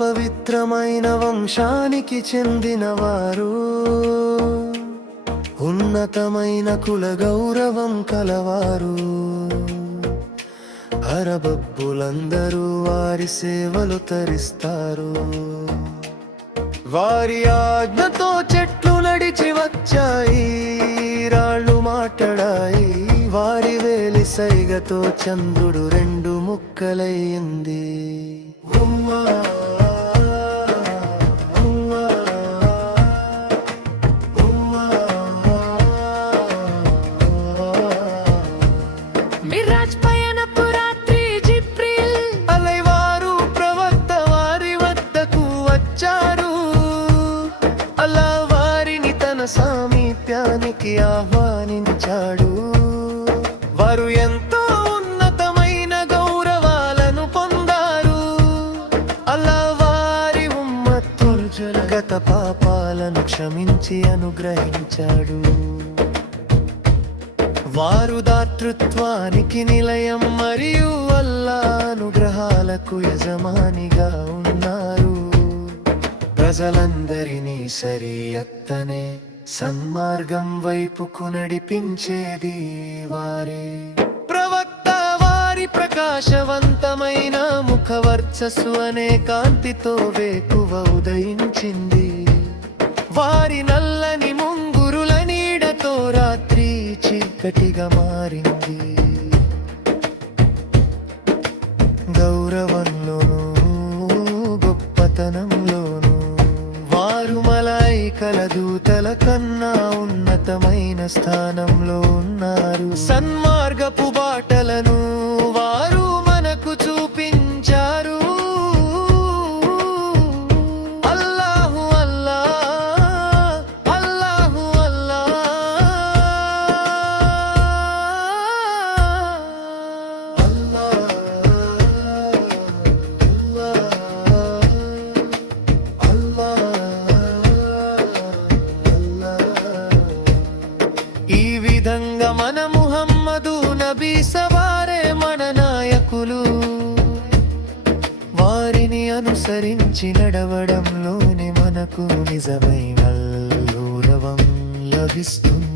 పవిత్రమైన వంశానికి చెందినవారు, ఉన్నతమైన కుల గౌరవం కలవారు. అరబబ్బులందరూ వారి సేవలు తరిస్తారు. వారి ఆజ్ఞతో చెట్లు నడిచి వచ్చాయి, రాళ్ళు మాట్లాడాయి. వారి వేలి సైగతో చంద్రుడు రెండు ముక్కలయ్యింది. సామీప్యానికి ఆహ్వానించాడు. వారు ఎంతో ఉన్నతమైన గౌరవాలను పొందారు. అలా వారి ఉమ్మత్తుల గత పాపాలను క్షమించి అనుగ్రహించాడు. వారు దాతృత్వానికి నిలయం మరియు అల్లా అనుగ్రహాలకు యజమానిగా ఉన్నారు. ప్రజలందరినీ సరియత్తనే సన్మార్గం వైపుకు నడిపించేది వారే. ప్రవక్త వారి ప్రకాశవంతమైన ముఖవర్చస్సు అనే కాంతితో వేకువ ఉదయించింది. వారి నల్లని ముంగురుల నీడతో రాత్రి చీకటిగా మారింది. గౌరవంలోనూ గొప్పతనంలోనూ వారు మలాయికల దూతల కన్నా ఉన్నతమైన స్థానంలో ఉన్నారు. సన్మార్గపు బాటలను వారు మనకు చూపించారు. అల్లాహు అల్లా, అల్లాహు అల్లా. ఈ విధంగా మన ముహమ్మదు నబీ సవారే మన నాయకులు. వారిని అనుసరించి నడవడంలోనే మనకు నిజమైన గౌరవం లభిస్తుంది.